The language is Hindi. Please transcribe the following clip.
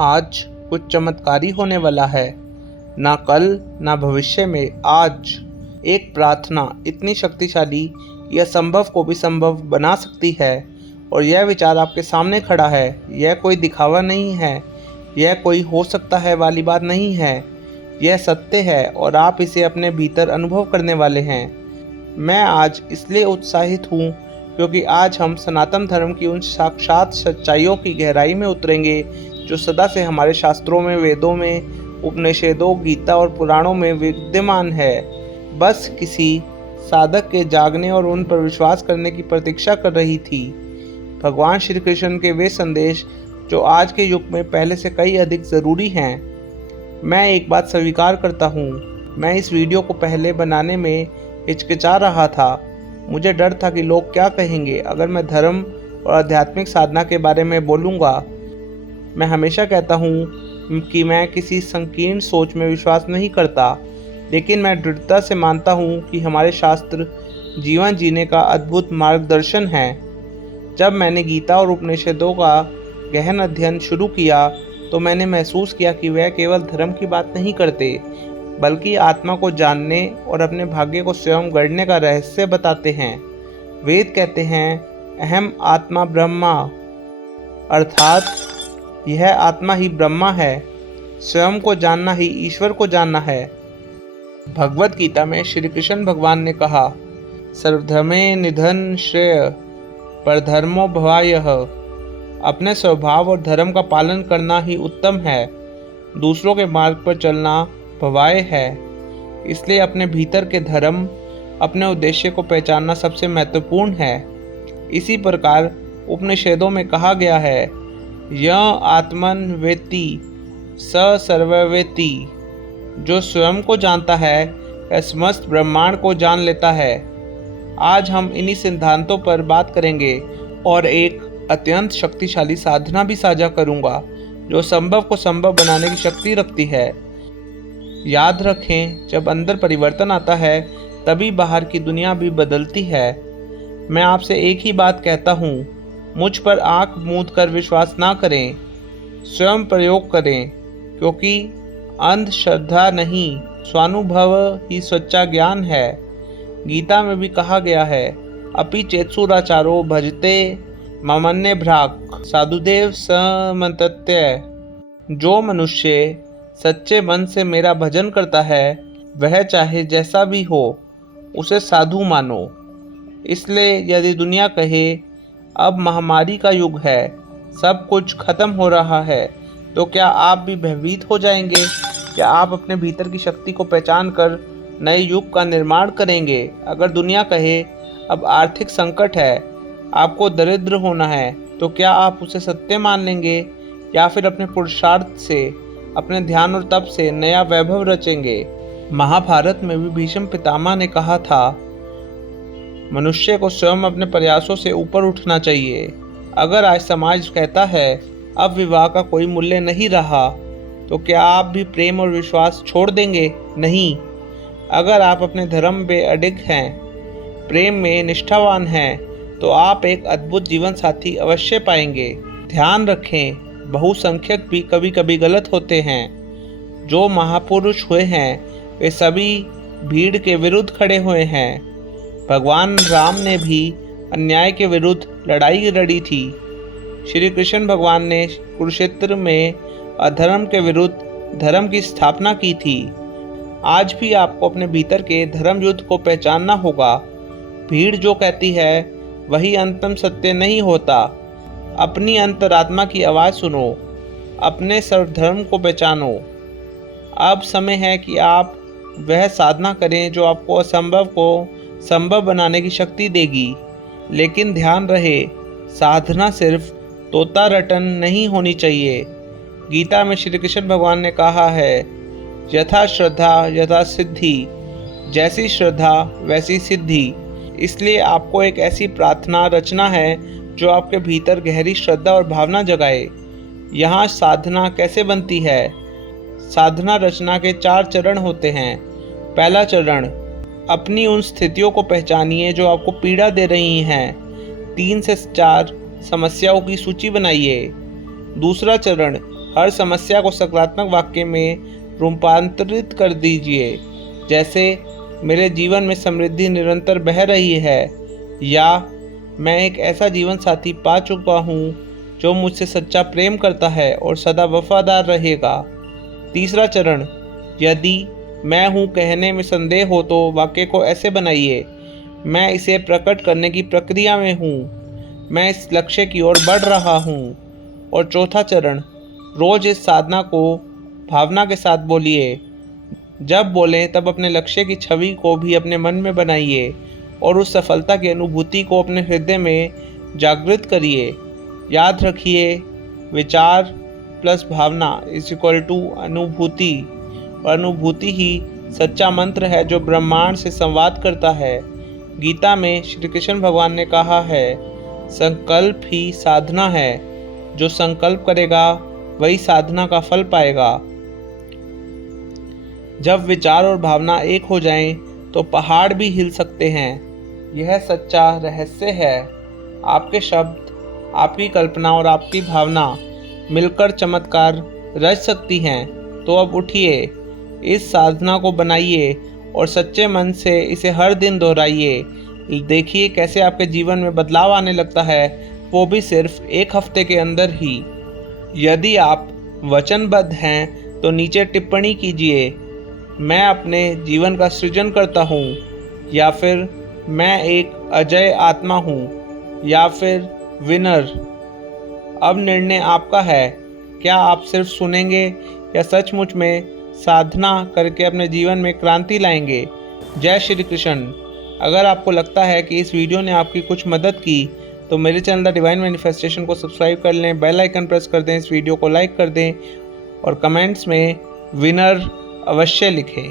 आज कुछ चमत्कारी होने वाला है। ना कल ना भविष्य में, आज एक प्रार्थना इतनी शक्तिशाली यह संभव को भी संभव बना सकती है। और यह विचार आपके सामने खड़ा है। यह कोई दिखावा नहीं है, यह कोई हो सकता है वाली बात नहीं है। यह सत्य है और आप इसे अपने भीतर अनुभव करने वाले हैं। मैं आज इसलिए उत्साहित हूँ क्योंकि आज हम सनातन धर्म की उन साक्षात सच्चाइयों की गहराई में उतरेंगे जो सदा से हमारे शास्त्रों में, वेदों में, उपनिषदों, गीता और पुराणों में विद्यमान है। बस किसी साधक के जागने और उन पर विश्वास करने की प्रतीक्षा कर रही थी। भगवान श्री कृष्ण के वे संदेश जो आज के युग में पहले से कई अधिक ज़रूरी हैं। मैं एक बात स्वीकार करता हूँ, मैं इस वीडियो को पहले बनाने में हिचकिचा रहा था। मुझे डर था कि लोग क्या कहेंगे अगर मैं धर्म और आध्यात्मिक साधना के बारे में बोलूँगा। मैं हमेशा कहता हूँ कि मैं किसी संकीर्ण सोच में विश्वास नहीं करता, लेकिन मैं दृढ़ता से मानता हूँ कि हमारे शास्त्र जीवन जीने का अद्भुत मार्गदर्शन है। जब मैंने गीता और उपनिषदों का गहन अध्ययन शुरू किया तो मैंने महसूस किया कि वह केवल धर्म की बात नहीं करते, बल्कि आत्मा को जानने और अपने भाग्य को स्वयं गढ़ने का रहस्य बताते हैं। वेद कहते हैं, अहम आत्मा ब्रह्मा, अर्थात यह आत्मा ही ब्रह्मा है। स्वयं को जानना ही ईश्वर को जानना है। भगवत गीता में श्री कृष्ण भगवान ने कहा, सर्वधर्मे निधन श्रेय परधर्मो भवायः। अपने स्वभाव और धर्म का पालन करना ही उत्तम है, दूसरों के मार्ग पर चलना भवाय है। इसलिए अपने भीतर के धर्म, अपने उद्देश्य को पहचानना सबसे महत्वपूर्ण है। इसी प्रकार उपनिषदों में कहा गया है, य आत्मन वेत्ति स सर्ववेत्ति। जो स्वयं को जानता है वह समस्त ब्रह्मांड को जान लेता है। आज हम इन्हीं सिद्धांतों पर बात करेंगे और एक अत्यंत शक्तिशाली साधना भी साझा करूंगा जो संभव को संभव बनाने की शक्ति रखती है। याद रखें, जब अंदर परिवर्तन आता है तभी बाहर की दुनिया भी बदलती है। मैं आपसे एक ही बात कहता हूँ, मुझ पर आंख मूंद कर विश्वास ना करें, स्वयं प्रयोग करें, क्योंकि अंधश्रद्धा नहीं, स्वानुभव ही सच्चा ज्ञान है। गीता में भी कहा गया है, अपि चेत्सुराचारो भजते ममन्य भ्राक साधुदेव समन्तत्य। जो मनुष्य सच्चे मन से मेरा भजन करता है वह चाहे जैसा भी हो उसे साधु मानो। इसलिए यदि दुनिया कहे अब महामारी का युग है, सब कुछ खत्म हो रहा है, तो क्या आप भी भयभीत हो जाएंगे? क्या आप अपने भीतर की शक्ति को पहचान कर नए युग का निर्माण करेंगे? अगर दुनिया कहे अब आर्थिक संकट है, आपको दरिद्र होना है, तो क्या आप उसे सत्य मान लेंगे या फिर अपने पुरुषार्थ से, अपने ध्यान और तप से नया वैभव रचेंगे? महाभारत में भी भीष्म पितामह ने कहा था, मनुष्य को स्वयं अपने प्रयासों से ऊपर उठना चाहिए। अगर आज समाज कहता है अब विवाह का कोई मूल्य नहीं रहा, तो क्या आप भी प्रेम और विश्वास छोड़ देंगे? नहीं। अगर आप अपने धर्म में अडिग हैं, प्रेम में निष्ठावान हैं, तो आप एक अद्भुत जीवन साथी अवश्य पाएंगे। ध्यान रखें, बहुसंख्यक भी कभी कभी गलत होते हैं। जो महापुरुष हुए हैं वे सभी भीड़ के विरुद्ध खड़े हुए हैं। भगवान राम ने भी अन्याय के विरुद्ध लड़ाई लड़ी थी। श्री कृष्ण भगवान ने कुरुक्षेत्र में अधर्म के विरुद्ध धर्म की स्थापना की थी। आज भी आपको अपने भीतर के धर्म युद्ध को पहचानना होगा। भीड़ जो कहती है वही अंतिम सत्य नहीं होता। अपनी अंतरात्मा की आवाज़ सुनो, अपने सर्वधर्म को पहचानो। अब समय है कि आप वह साधना करें जो आपको असंभव को संभव बनाने की शक्ति देगी। लेकिन ध्यान रहे, साधना सिर्फ तोता रटन नहीं होनी चाहिए। गीता में श्री कृष्ण भगवान ने कहा है, यथा श्रद्धा यथा सिद्धि। जैसी श्रद्धा वैसी सिद्धि। इसलिए आपको एक ऐसी प्रार्थना रचना है जो आपके भीतर गहरी श्रद्धा और भावना जगाए। यहाँ साधना कैसे बनती है? साधना रचना के 4 चरण होते हैं। पहला चरण, अपनी उन स्थितियों को पहचानिए जो आपको पीड़ा दे रही हैं। 3 से 4 समस्याओं की सूची बनाइए। दूसरा चरण, हर समस्या को सकारात्मक वाक्य में रूपांतरित कर दीजिए, जैसे मेरे जीवन में समृद्धि निरंतर बह रही है, या मैं एक ऐसा जीवन साथी पा चुका हूँ जो मुझसे सच्चा प्रेम करता है और सदा वफादार रहेगा। तीसरा चरण, यदि मैं हूँ कहने में संदेह हो तो वाक्य को ऐसे बनाइए, मैं इसे प्रकट करने की प्रक्रिया में हूँ, मैं इस लक्ष्य की ओर बढ़ रहा हूँ। और चौथा चरण, रोज इस साधना को भावना के साथ बोलिए। जब बोलें तब अपने लक्ष्य की छवि को भी अपने मन में बनाइए और उस सफलता की अनुभूति को अपने हृदय में जागृत करिए। याद रखिए, विचार प्लस भावना इज इक्वल टू अनुभूति, और अनुभूति ही सच्चा मंत्र है जो ब्रह्मांड से संवाद करता है। गीता में श्री कृष्ण भगवान ने कहा है, संकल्प ही साधना है, जो संकल्प करेगा वही साधना का फल पाएगा। जब विचार और भावना एक हो जाएं, तो पहाड़ भी हिल सकते हैं। यह सच्चा रहस्य है। आपके शब्द, आपकी कल्पना और आपकी भावना मिलकर चमत्कार रच सकती हैं। तो अब उठिए, इस साधना को बनाइए और सच्चे मन से इसे हर दिन दोहराइए। देखिए कैसे आपके जीवन में बदलाव आने लगता है, वो भी सिर्फ एक हफ्ते के अंदर ही। यदि आप वचनबद्ध हैं तो नीचे टिप्पणी कीजिए, मैं अपने जीवन का सृजन करता हूँ, या फिर मैं एक अजय आत्मा हूँ, या फिर विनर। अब निर्णय आपका है, क्या आप सिर्फ सुनेंगे या सचमुच में साधना करके अपने जीवन में क्रांति लाएंगे। जय श्री कृष्ण। अगर आपको लगता है कि इस वीडियो ने आपकी कुछ मदद की तो मेरे चैनल द डिवाइन मैनिफेस्टेशन को सब्सक्राइब कर लें, बेल आइकन प्रेस कर दें, इस वीडियो को लाइक कर दें और कमेंट्स में विनर अवश्य लिखें।